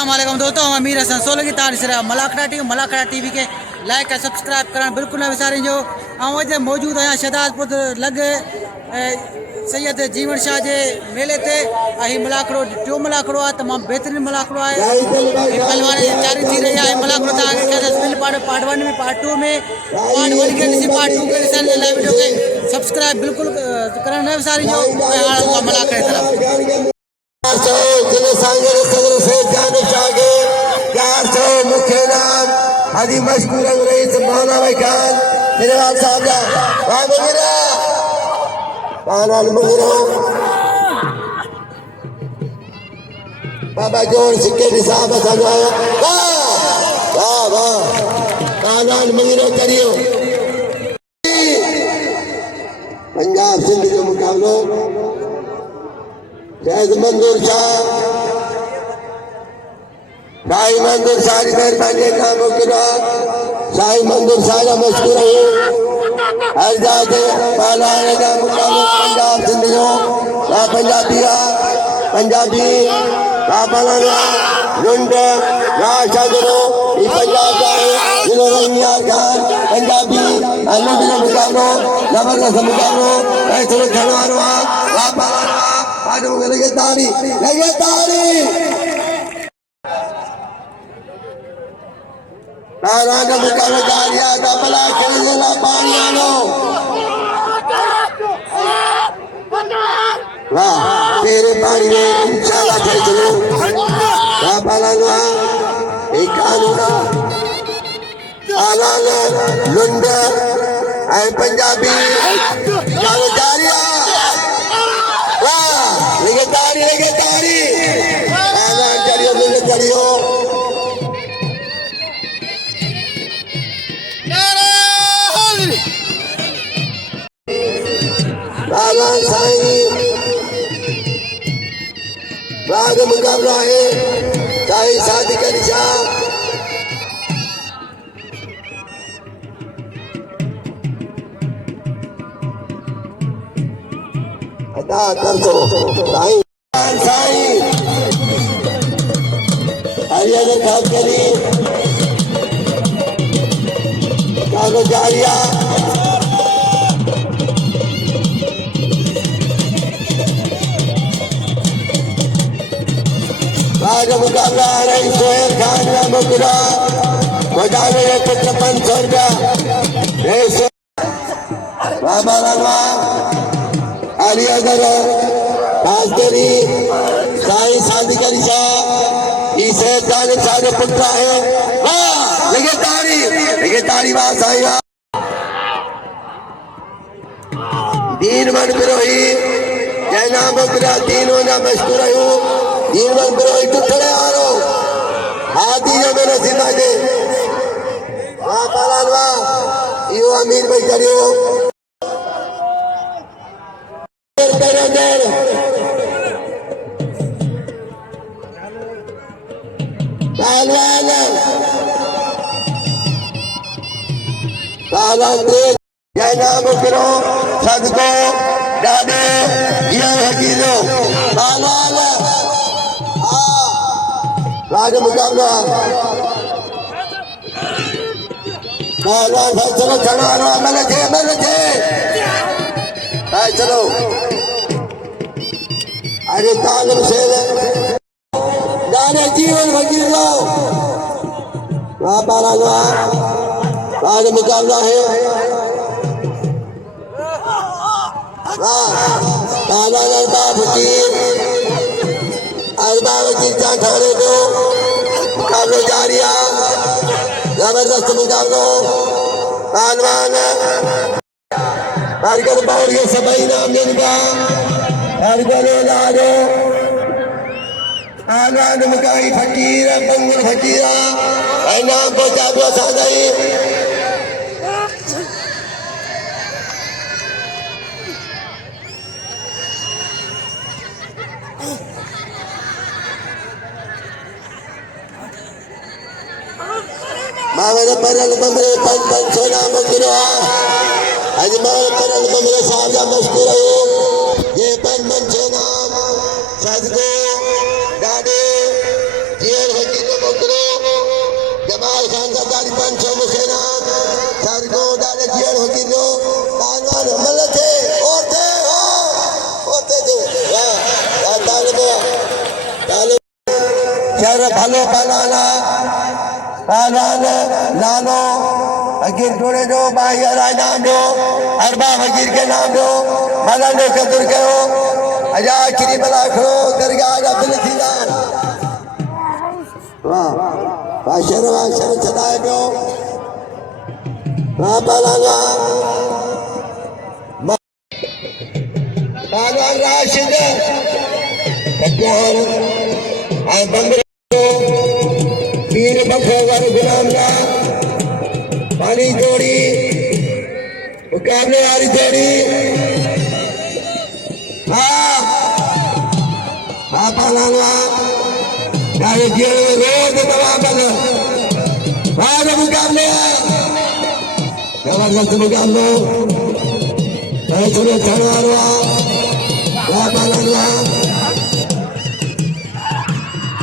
अस्सलाम वालेकुम दोस्तों, हम अमीर हसन सोलगी तार मलाखड़ा टीवी के लाइक और सब्सक्राइब करण बिल्कुल न विसारिजो। अॼु मौजूद आहियां शहदादपुर लॻ सैयद जीवन शाह जे मेले ते। मलाखड़ो टियों मलाखड़ो आहे, तमामु बहितरीनु मलाखड़ो आहे। पहलवानी जारी थी रही आहे। मलाखड़ो तव्हांखे पार्ट 1 में, पार्ट 2 में, पार्ट 1 खे ॾिसी पार्ट 2 खे ॾिसण जे लाइ वीडियो खे सब्सक्राइब बिल्कुलु करणु न विसारिजो। मलाखड़े तरफ़ हाजी मशकूर रईस मौलाना भाई खान मेरे बाप साहब जा वाह मुगीरा कानान मुगीरो बाबा जोर सिक्के निसाब असांजो आयो वाह वाह वाह कानान मुगीरो करियो। पंजाब सिंध जो मुकाबलो शायद मंजूर शाह शाही मंदिर सारी मेहरबानी का मुकरा शाही मंदिर सारा मशहूर है। हर जाते पालाने का मुकाबला पंजाब सिंध जो पंजाबी का पालाना रुंड राशगरो ये पंजाब का है। जिन्होंने खान पंजाबी अलग अलग मुकाबलो जबरदस्त मुकाबलो ऐसे खिलवाड़ का पालाना आज मुझे लगे ताली नारायण मुकाबला जारिया था भला खेलना पानी आनो वाह तेरे पानी में इंशाल्लाह खेल चलो क्या पालाना एक कानूना आलाना लुंडा ऐ पंजाबी चलो जारिया वाह लगे तारी आलान करियो लुंडा करियो राग मुकाबला है शाही शादी का निशान अदा कर दो शाही हरियाणा खास करी कागज जारिया आज मुकाबला रही सोहेल खान का मुकरा मुकाबले में कुछ 500 रुपया बाबा लालवा अलियागढ़ खासगरी शाही शादी का निशान इसे जाने सारे पुत्र है। वाह लगे तारी बात आई दीन मन बिरोही जैना मुकरा तीनों ना मशहूर है। दीन मन बिरोही टुकड़े आरो हाथी जो मेरे सीधा जे वाह पालानवा यो अमीर भाई करियो जैना मुकरो सदको डाडे ये हकीरो राज मुकाबला चलो चढ़ा मैंने चलो अरे तालम से जीवन वकील राज मुकाबला है। काला लड़का फकीर अरबा वकील ठाणे को मुकाबलो जारिया जबरदस्त मुकाबलो पहलवान हरगल बाउल के सभी नाम जिनका हरगल लाडो आनंद मुकाई फकीर बंगल फकीरा नाम को जाबो सादाई मावल परल बमरे पंच सोना मुकरा अजमाल परल बमरे साजा मशकूर है। ये पंच सोना सदको डाडे जीवन पहलवान लालो फकीर टोड़े दो बाहिया राय नाम दो अरबा फकीर के नाम दो मदन दो कदर करो अजा खिरी बला खड़ो करगा अब्दुल खिलान वाह वाशर चलाए दो वाह पहलवान पहलवान राशिद कप्तान और बंदर पीर बखोवर गुलामला पानी जोड़ी मुकाबले वाली जोड़ी हाँ पहलवान यार जेल में रोज दवा बदल बाद मुकाबले जबरदस्त मुकाबले चलो चढ़वा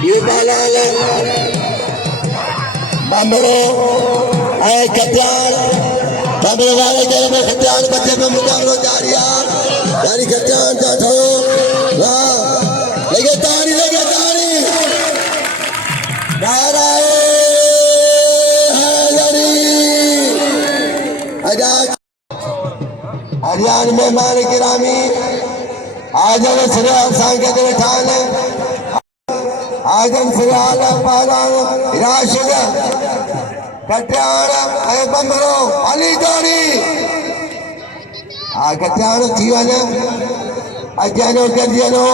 ये बालाल बंदरो है कप्तान बंदरो वाले जेल में कप्तान बच्चे में मुकाबला जारी यारी कप्तान जाठो वाह लगे तारी नाराए हैदरी आजाद हरियाणा में मान गिरामी आजम सिराल सांकेत ठान आजम सिराल पहलवान राशिद कट्याण ऐं बंदरो अली जोड़ी कट्याण थी वञे अजनो गजनो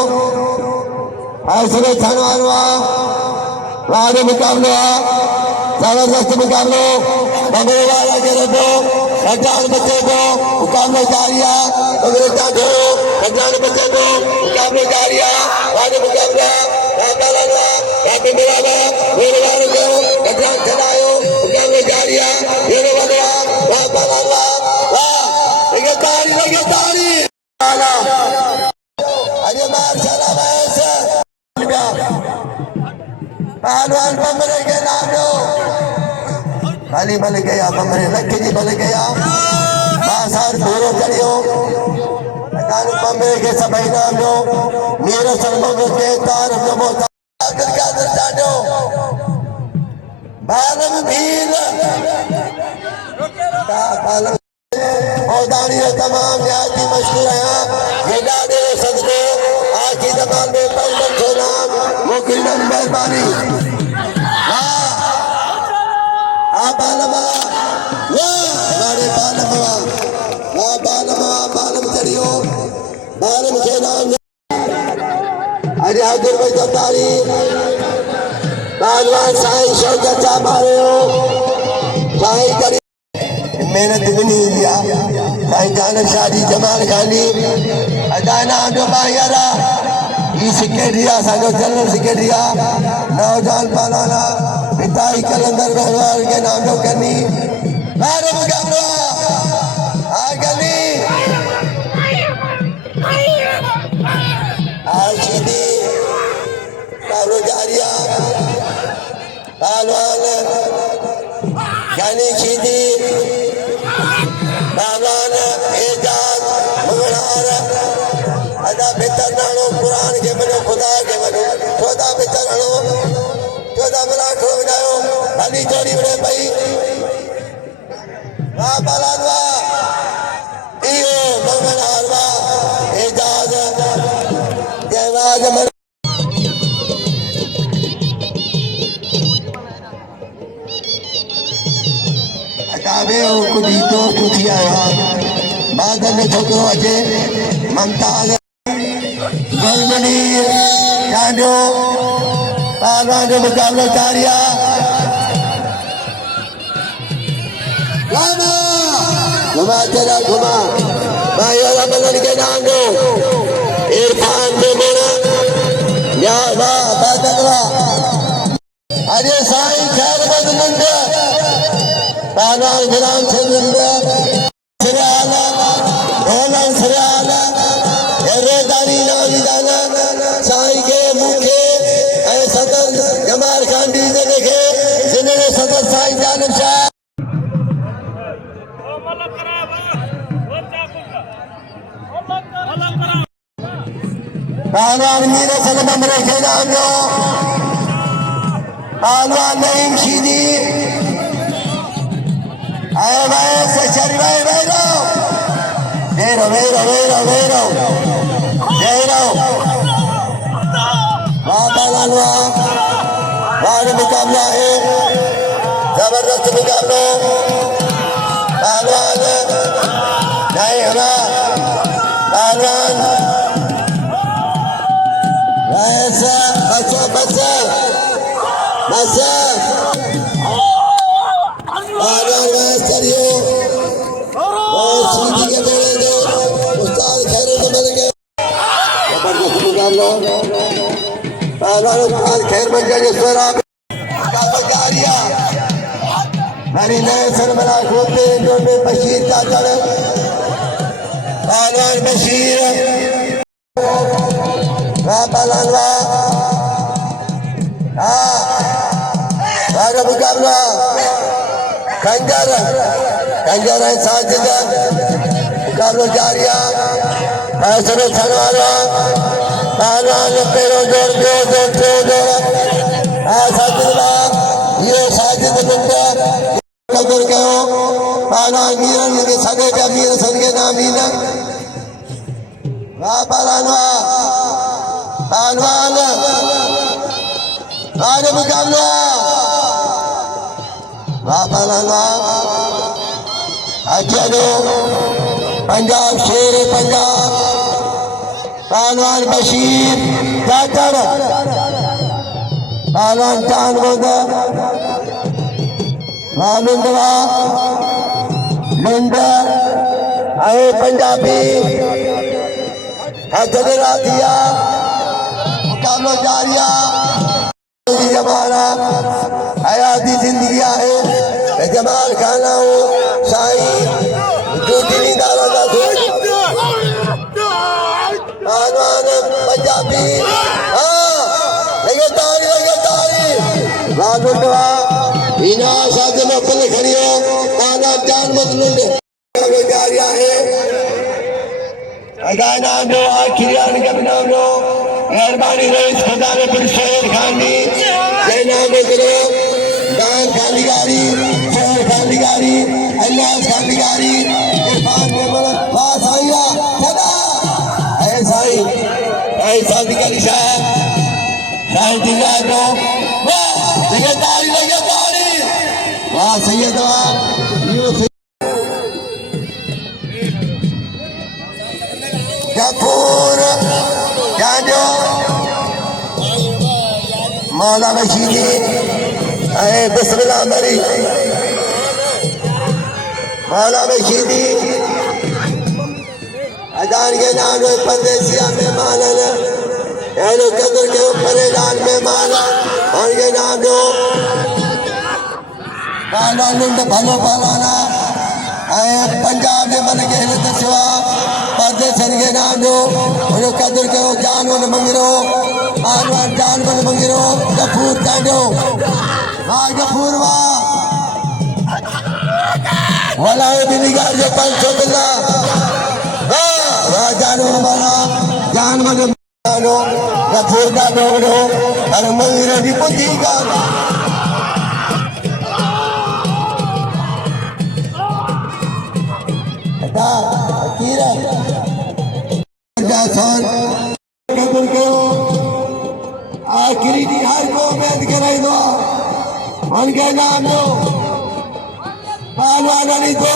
फैसलो थियण वारो आहे वारो मुकाबलो आहे जबरदस्त मुकाबलो बंदरो वारा करे पियो कट्याण बचे पियो मुकाबलो जारी आहे कल्याण बचे तो मुकाबलो जारी आहे वारो मुकाबला कल्याण चलायो मुकाबलो जारी आहे तारी अरे मार चला पहलवान बमरे के नाम लो खाली बल गया बमरे लख जी बल गया बाजार पूरो चढ़ियो बमरे के सभई नाम लो मीर सरमग के तार नमो क्या दर्शानो बालम भील औदानियों तमाम न्याजी मशहूर हैं ये दादे सदके आखी जमाल में पंगत हो नाम मुकिल मेहरबानी बालमा हमारे बालम चढ़ियो बालम के नाम अरे हाजिर भाई जब्दारी पहलवान साईं शौकत साहब आए हो साईं करी मेहनत भी नहीं दिया साईं जानब शादी जमाल खानी अदाना जो बाहरा ये सिकेरिया सागो जनरल सिकेरिया नौजवान पालाना पिताई कलंदर व्यवहार के नाम जो करनी बारे मुकाबला आगनी आशीदी काबलो जारिया पहलवान यानी शीदी पहलवान एजाज मुगलार अदा बेहतर नानो कुरान के बनो खुदा के बनो खुदा बेहतर नानो खुदा बला खड़ो जायो अली जोड़ी बड़े भाई वाह पहलवान इयो मुगलार वाह एजाज जयवाज अटावे कुछ दोस्त थी आया बाद में छोकरो अचे ममताज गोलमनी जानो पहलवान जो मुकाबलो जारी आहे घुमा तेरा घुमा भाई वाला बदल के नाम दो इरफान दे मोना या वाह बादलवा अरे साईं खैर बदनंद पहलवान गुलाम चंद्र सिराला ढोलन सिराला रोदानी नामी दाना साईं के मुखे सदर जमाल खान डी से देखे जिन्होंने सदर साईं जानब शाह पहलवान मीर सल बमरे के नाम लो पहलवान नईम शीदी आए भाई सचरी भाई वेरो वेरो वेरो वेरो वेरो वेरो पहलवान वाह मुकाबला है जबरदस्त मुकाबला पहलवान नहीं होना पहलवान ऐसा बच्चा बच्चा बच्चा पहलवान वैस करियो और सीधी के बेड़े दो उस्ताद खैर को मिल गए जबरदस्त मुकाबला पहलवान उस्ताद खैर बन जाए जिस पर आप कारिया हरी नए सरबराह होते जो में बशीर का जड़ पहलवान बशीर पहलवान वाह मुकाबला खंजर खंजर है साजिद मुकाबला जारिया फैसले सनवारा पहलवान पेड़ों जोड़ दो साजिद ये साजिद मुंडा कदर कहो पहलवान मीरन के सगे का मीर सगे ना मीना वाह पहलवान पहलवान आज मुकाबला वाह पहलवान अचलो पंजाब शेर पंजाब पहलवान बशीर जाकर पहलवान चांद बोदा मालूंडवा मुंडा आए पंजाबी हजरा दिया मुकाबला जारिया जमाना हयाती जिंदगी है जमाल खाना हो शाही ड्यूटी नहीं डाला जाता पहलवान पंजाबी लगे तारी मालूंडवा बिना साधन पल खड़ियो ताना जान मत लुंडे जारिया है अदा नाम लो आखिरी आने का नाम लो मेहरबानी रईस खुदा ने फिर शेर खानी जय नाम करो दान खालीगारी शेर खालीगारी अल्लाह खालीगारी इरफान ने बोला वाह साईया सदा ऐ साधिकारी शाह दिला दो वाह लगे तारी वाह सैयद गफूर जानो मौला बशीरी बिस्मिल्लाह मरी मौला बशीरी अजान के नाम में परदेसिया मेहमान कदर के ऊपर लाल मेहमान उनके नाम दो पहलवान भलो पहलवाना पंजाब में मन के हिल दसवा परदेसन के नाम दो उन कदर के जान मन मंगरो पहलवान जान मन मंगरो गफूर काटो वाह गफूर वाह वाला बिलिगार जो 500 बिल्ला वाह जानो वाला जान मन जानो गफूर का डोगरो और मंगरो दी पुती का आखिरी हर को बैठ के रह दो उनके नाम लो पहलवान अली दो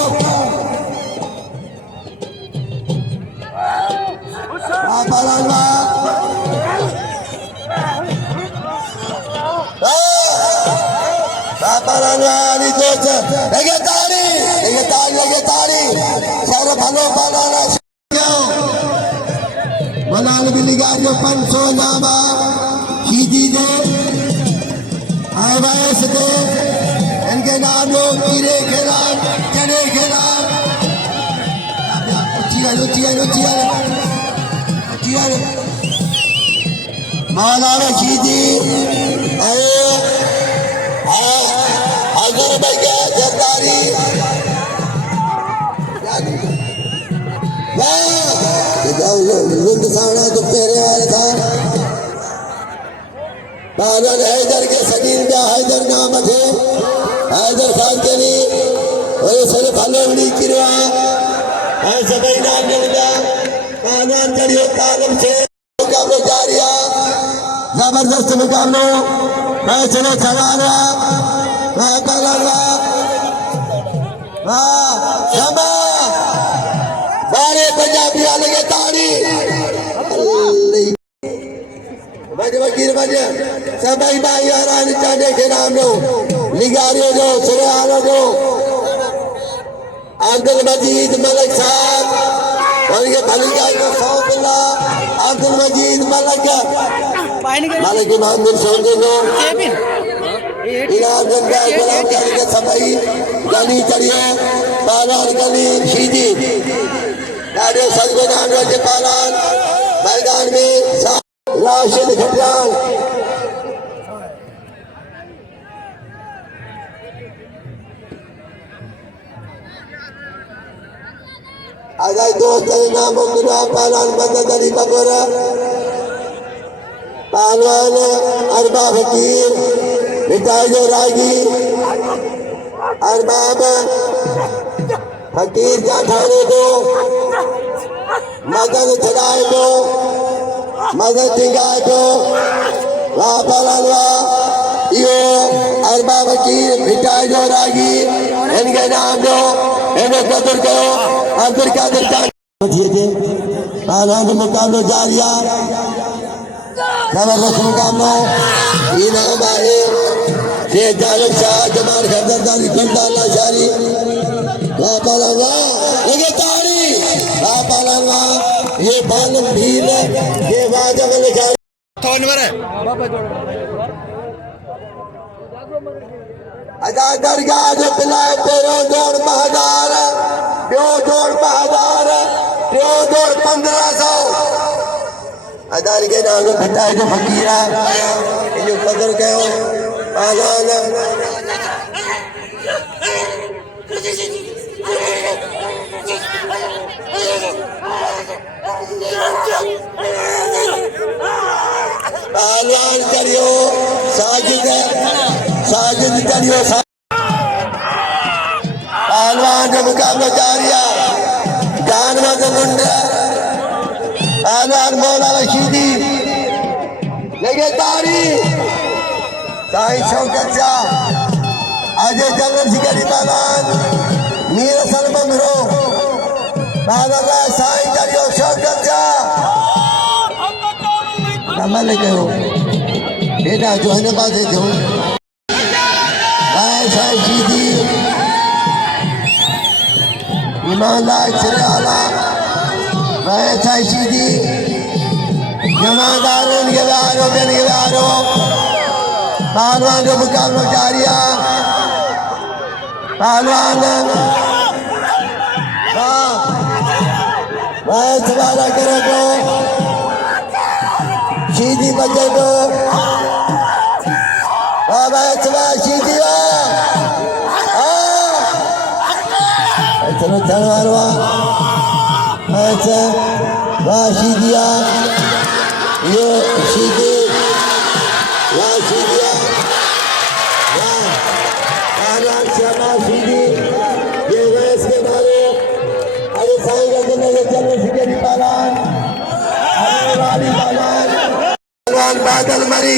अली दोस्त लगे ताली सर भलो बनाना मलाल बिलिगा जो 500 नामा शीदी दे आवास दे इनके नाम लोग कीड़े खेला चने खेला मौलाना शीदी हजर भैया जरदारी लुंड सावड़ा तो पहरे वाला था बादल हैदर के सदीन का हैदर नाम थे हैदर खान के लिए और सर भालो उड़ी किरवा है सभी नाम जलदा कानून चढ़ियो कालम से मुकाबला जारिया जबरदस्त मुकाबला फैसले चला रहा मैं पहला समा बारे पंजाबी वाले के ताड़ी बजे वकील बजे सभी भाई आराम चाटे के नाम लो लिगारियों जो सुरहारों जो अब्दुल मजीद मलिक साहब और ये भलीगा को सौंपला अब्दुल मजीद मलिक मलिक इमाम बिन सोने को इनाम गंगा गुलाम के सभी गली चढ़िए पालान गली शीजी गाड़ियों सदगो नाम रोजे पालान मैदान में राशिद खटियान आजाद दोस्त नाम मुन्ना पालान मदद अली बबर पालवान अरबा फकीर मिठाई जो रागी अरबाब फकीर जाठाने को मदद चलाए को मदद टिंगाए को वाह पालवा यो अरबा फकीर मिठाई जो रागी इनके नाम जो इन्हें कदर करो अब्दुल कादिर पालवान मुकाबला जारिया जबरदस्त मुकाबला इनाम आहे शेख जालिम शाह जमाल खरदारी फंडाला शारी वाह पालवा लगे ताड़ी वाह पालवा ये बालम भील ये वाजब लिखा थोनवर है अदा दरगाह जो पिलाए पेरों जोड़ बहादार प्यो जोड़ बहादार प्यो जोड़ 1500 अदार के नाम घटाए जो फकीरा जो कदर कयो आजान पहलवान करियो साजिद साजिद करियो पहलवान जो मुकाबला जारिया जानवर मुंडा पहलवान मौला रशीदी लगे तारी साईं शौकत शाह अजय जंगल शिकारी पहलवान मीर सलमान रो पहलवान साईं करियो शौकत शाह नमल कयो बेटा जो है पासे जो साईं सीधी ईमानदार सिरे आला साईं सीधी जमादारों के बारो बेन के बारो पहलवान जो मुकाबला जारिया पहलवान मैं सवाल करो तो सीधी बच्चे को मैं सवाल सीधी चलो चलवार ऐसा वाह सीधिया ये सीधी वाह सीधिया वाह पहलवान श्यामा सीधी ये वैस के बारे अरे साईं का जिन्हें चलो सिकेरी पहलवान अरे वाली पहलवान बादल मरी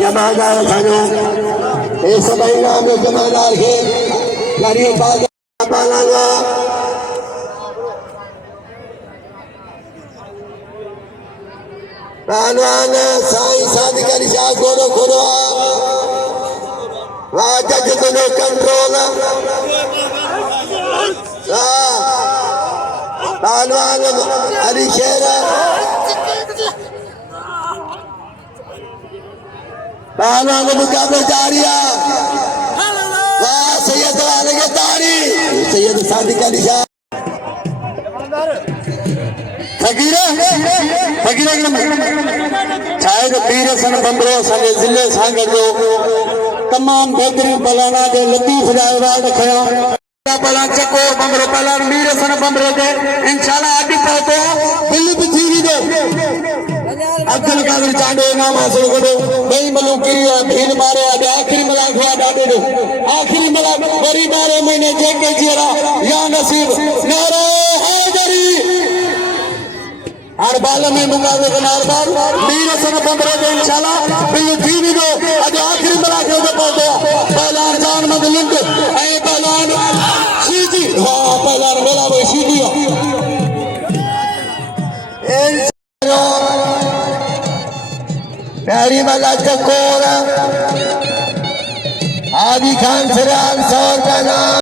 जमादार खानो ये सभी नाम जमादार के करियो पालवा पहलवान साईं सादिकारी शाह गोरो खोरो वाह जज दोनों कंट्रोल पहलवान हरी शेर पहलवान मुकाबला जारिया वाह सैयद वाले के तारी सैयद सादिकारी शाह फकीरा फकीरा शायद पीर सन बंदरो संगे जिले सांग जो तमाम बेहतरीन बलाना जो लतीफ जायवाद खया पहला चको बमरो पहला मीर सन बमरो दे इंशाल्लाह आदि पातो दिल्ली भी जीवी दे अब्दुल कादिर चांडे नाम हासिल करो भाई मलूकी भीड़ मारे आखिरी मलाक हुआ डाडे दो आखिरी मलाक बड़ी मारे महीने जेके जीरा या नसीब नारे हैदरी हर बाल में मुकाबले के नारबार मीर सन बमरो दे इंशाल्लाह दिल्ली जीवी दो आज आखिरी मलाक हो पातो पहला जान में लिंक ऐ पहलवान सीधी हाँ पहलवान मेरा वो सीधी प्यारी वाला चकोर आदि खान सराल 100 का नाम